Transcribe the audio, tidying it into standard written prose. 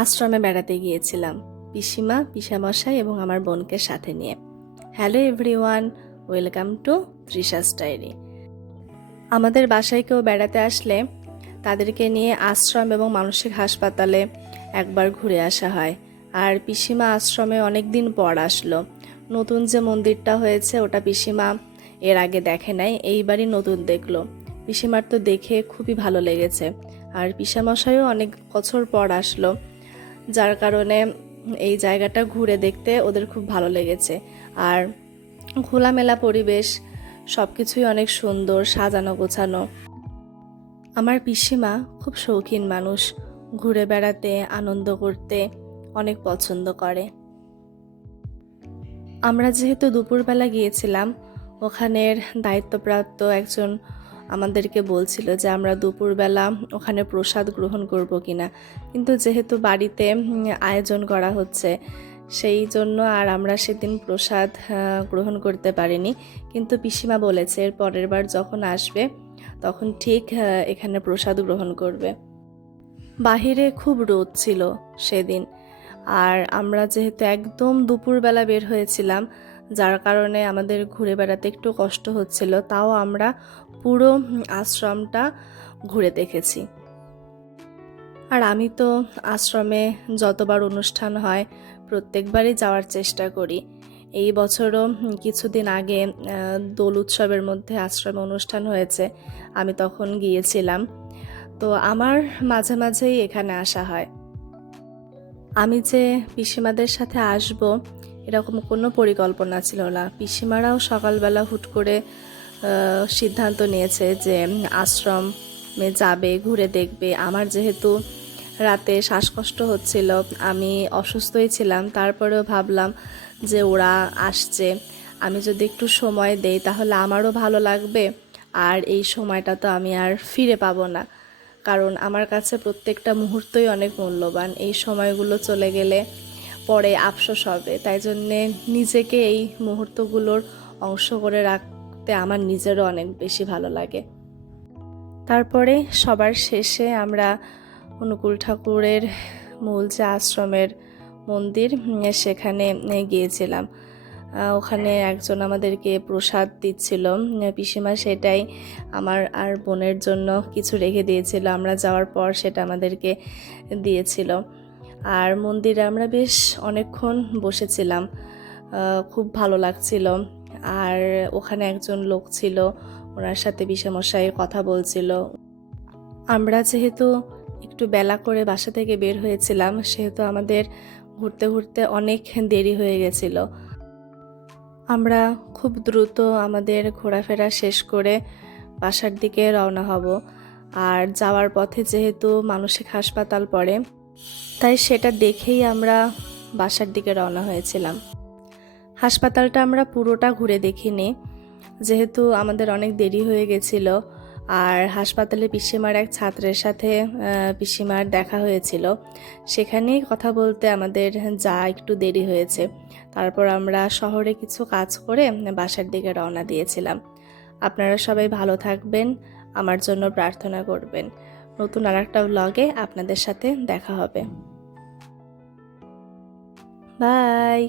আশ্রমে বেড়াতে গিয়েছিলাম পিসিমা, পিসামশাই এবং আমার বোনকে সাথে নিয়ে। Hello everyone, welcome to Trisha's diary. আমাদের বাসায় কেউ বেড়াতে আসলে তাদেরকে নিয়ে আশ্রম এবং মানসিক হাসপাতালে একবার ঘুরে আসা হয়। আর পিসিমা আশ্রমে অনেক দিন পর আসলো। নতুন যে মন্দিরটা হয়েছে ওটা পিসিমা এর আগে দেখে নাই, এইবারই নতুন দেখলো। পিসিমার তো দেখে খুবই ভালো লেগেছে। আর পিসামশাইও অনেক বছর পর আসলো, যার কারণে এই জায়গাটা ঘুরে দেখতে ওদের খুব ভালো লেগেছে। আর খোলামেলা পরিবেশ, সব কিছুই অনেক সুন্দর, সাজানো গোছানো। আমার পিসিমা খুব শৌখিন মানুষ, ঘুরে বেড়াতে, আনন্দ করতে অনেক পছন্দ করে। আমরা যেহেতু দুপুরবেলা গিয়েছিলাম, ওখানের দায়িত্বপ্রাপ্ত একজন আমাদেরকে বলছিল যে আমরা দুপুরবেলা ওখানে প্রসাদ গ্রহণ করব কিনা, কিন্তু যেহেতু বাড়িতে আয়োজন করা হচ্ছে সেই জন্য আর আমরা সেদিন প্রসাদ গ্রহণ করতে পারিনি। কিন্তু পিসিমা বলেছে এর পরের বার যখন আসবে তখন ঠিক এখানে প্রসাদ গ্রহণ করবে। বাহিরে খুব রোদ ছিল সেদিন, আর আমরা যেহেতু একদম দুপুরবেলা বের হয়েছিলাম, যার কারণে আমাদের ঘুরে বেড়াতে একটু কষ্ট হচ্ছিল, তাও আমরা পুরো আশ্রমটা ঘুরে দেখেছি। আর আমি তো আশ্রমে যতবার অনুষ্ঠান হয় প্রত্যেকবারই যাওয়ার চেষ্টা করি। এই বছরও কিছুদিন আগে দোল উৎসবের মধ্যে আশ্রমে অনুষ্ঠান হয়েছে, আমি তখন গিয়েছিলাম। তো আমার মাঝে মাঝেই এখানে আসা হয়। আমি যে পিসিমাদের সাথে আসব এরকম কোনো পরিকল্পনা ছিল না। পিসিমারাও সকালবেলা হুট করে সিদ্ধান্ত নিয়েছে যে আশ্রমে যাবে, ঘুরে দেখবে। আমার যেহেতু রাতে শ্বাসকষ্ট হচ্ছিল, আমি অসুস্থই ছিলাম, তারপরেও ভাবলাম যে ওরা আসছে, আমি যদি একটু সময় দেই তাহলে আমারও ভালো লাগবে। আর এই সময়টা তো আমি আর ফিরে পাবো না, কারণ আমার কাছে প্রত্যেকটা মুহূর্তই অনেক মূল্যবান। এই সময়গুলো চলে গেলে পরে আফসোস হবে, তাই জন্যে নিজেকে এই মুহূর্তগুলোর অংশ করে রাখতে আমার নিজেরও অনেক বেশি ভালো লাগে। তারপরে সবার শেষে আমরা অনুকূল ঠাকুরের মূল যে আশ্রমের মন্দির সেখানে গিয়েছিলাম। ওখানে একজন আমাদেরকে প্রসাদ দিচ্ছিল, পিসিমা সেটাই আমার আর বোনের জন্য কিছু রেখে দিয়েছিল, আমরা যাওয়ার পর সেটা আমাদেরকে দিয়েছিল। আর মন্দিরে আমরা বেশ অনেকক্ষণ বসেছিলাম, খুব ভালো লাগছিল। আর ওখানে একজন লোক ছিল, ওনার সাথে পিসেমশাই কথা বলছিল। আমরা যেহেতু একটু বেলা করে বাসা থেকে বের হয়েছিলাম, সেহেতু আমাদের ঘুরতে ঘুরতে অনেক দেরি হয়ে গেছিল। আমরা খুব দ্রুত আমাদের ঘোরাফেরা শেষ করে বাসার দিকে রওনা হব। আর যাওয়ার পথে যেহেতু মানসিক হাসপাতাল পড়ে, তাই সেটা দেখেই আমরা বাসার দিকে রওনা হয়েছিলাম। হাসপাতালটা আমরা পুরোটা ঘুরে দেখিনি, যেহেতু আমাদের অনেক দেরি হয়ে গেছিল। আর হাসপাতালে পিসিমার এক ছাত্রের সাথে পিসিমার দেখা হয়েছিল, সেখানেই কথা বলতে আমাদের যা একটু দেরি হয়েছে। তারপর আমরা শহরে কিছু কাজ করে বাসার দিকে রওনা দিয়েছিলাম। আপনারা সবাই ভালো থাকবেন, আমার জন্য প্রার্থনা করবেন। নতুন আরেকটা ব্লগে আপনাদের সাথে দেখা হবে। বাই।